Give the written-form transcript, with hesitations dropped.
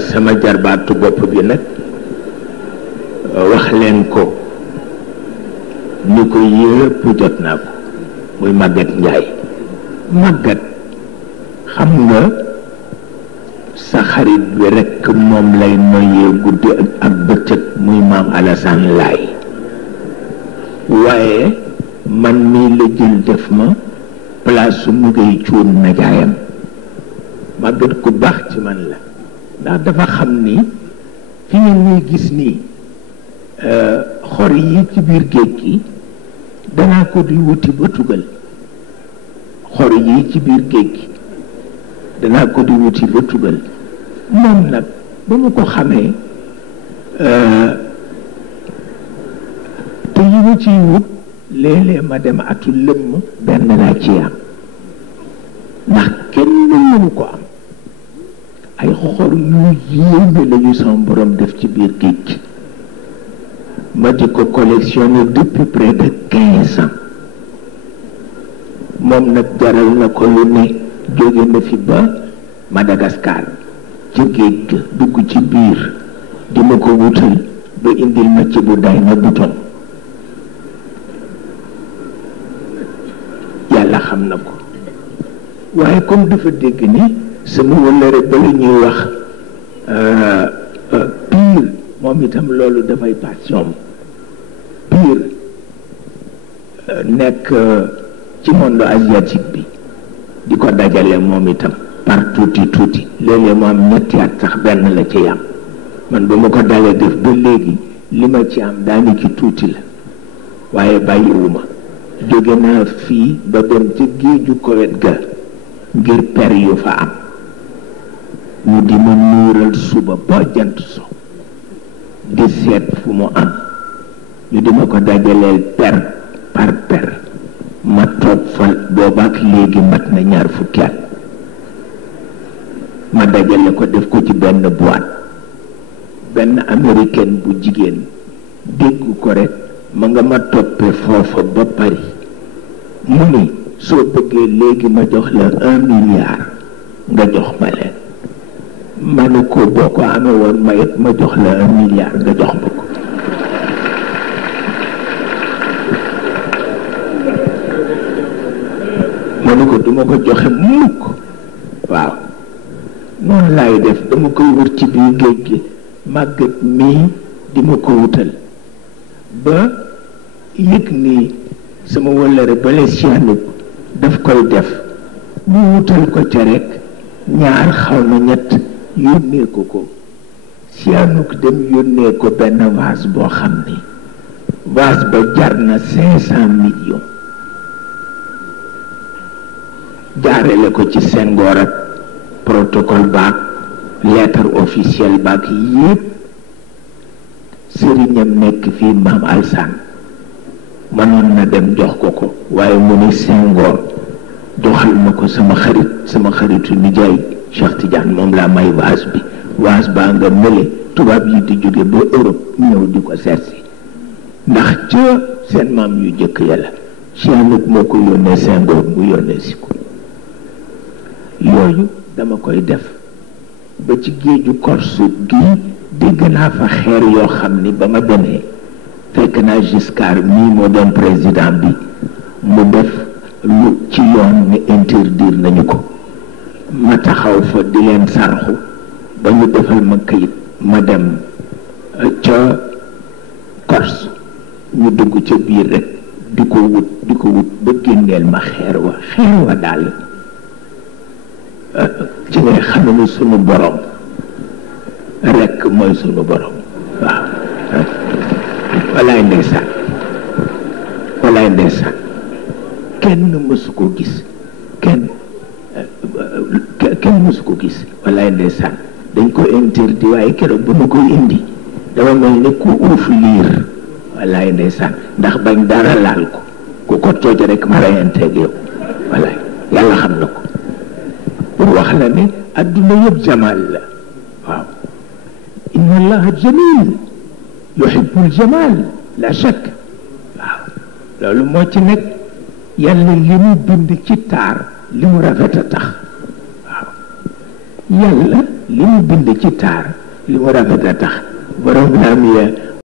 sama jarbaatu bopp bi nag wax leen ko ni ko yëpp jot naa ko muy Maguette Ndiaye. Maguette xam nga sa xarit bi rekk moom lay noyyee guddi ak bëccëg muy maam Alassane Laye waaye man mii la jël def ma place su mu ngay cuun najaayam. Maguette ku baax ci man la ndax dafa xam ni fi ngeen ñuy gis nii xor yi ci biir géej gi danaa ko di wuti ba tugal. xor yi ci biir géej gi danaa ko di wuti ba tugal. moom nag ba mu ko xamee te yi ma ciy wut léeg-léeg ma dem atu lëmm benn laa ci am ndax kenn mënu ko am. ay xor yu yéeme lañu sama borom def ci biir géej gi ma di ko collectionné depuis près de 15 ans. moom nag jaral na ko lu ne jóge na fi ba Madagascar ci géej ga dugg ci biir di ma ko wutal ba indil ma ci bu day na bouton. yàlla xam na ko waaye comme dafa dégg ni sama wëllëre ba la ñuy wax Pire moom itam loolu dafay passion. Pire nekk ci monde asiatique bi di ko dajale moom itam par tuuti tuuti léeg-léeg mu am ñetti at sax benn la ci am. man ba ma ko dalee def ba léegi li ma ci am daanaka tuuti la waaye bàyyiwuma. jóge naa fii ba dem ci géeju Koweït ga ngir per yu fa am ñu di ma nuural suba ba jant so di seet fu mu am ñu di ma ko dajaleel per par per ma toog fa boobaak léegi mat na 20 fukki at ma dajale ko def ko ci benn boîte. benn américaine bu jigéen dégg ko rek ma nga ma toppee foofa ba Paris mu ni soo bëggee léegi ma jox la 1 milliard nga jox ma leen. ma ne ko boo ko amee woon ma it ma jox la 1 milliard nga jox ma ko. ma ne ko duma ko joxe mukk. waaw noonu laay def dama koy wër ci biir géej gi Maguette mii di ma ko wutal ba yëg ni sama wëllëre bale Sihanouk daf koy def mu wutal ko ca rek 2 xaw na 3 yónnee ko Sihanouk dem yónnee ko benn vase boo xam ni vase ba jar na 500 millions jaarale ko ci Senghor ak protocole baak lettre officielle baak yépp sëriñam nekk fii Maam Alsaan mënoon na dem jox ko waaye mu ni Senghor joxal ma ko sama xaritu nijaay Cheikh Tidiane moom laa may vase bi. vase baa nga mële tubaab yi di jóge ba Europe ñëw di ko seetsi ndax ca seen maam yu jëkk yàlla Sihanouk moo ko yónnee Senghor mu yónnee si ko. yooyu dama koy def ba ci géeju Corse gii dégg naa fa xeer yoo xam ni ba ma demee fekk naa Giscard mii moo doon président bi mu def lu ci yoon ni interdire nañu ko. ma taxaw fa di leen sarxu ba ñu defal ma kayit ma dem ca Corse ñu dugg ca biir rek di ko wut ba génneel ma xeer wa daal ci ngay xam ne sunu borom rekk mooy sunu borom. waaw walaay ndeysaan kenn mësu ko gis kenn mësu ko gis walaay ndeysaan dañ ko interdit waaye keroog ba ma koy indi dama mel ni ku uuf liir walaay ndeysaan ndax bañ dara laal ko ku ko tooj rek ma reyanteeg yow walaay yàlla xam na ko pour wax la ne adduna yëpp jamaal la. waaw inna allaha jamil yuhibbul jamal la shakk. waaw loolu moo ci nekk yàlla li mu bind ci taar li mu rafet a tax. waaw yàlla li mu bind ci taar li mu rafet a tax borom laam ya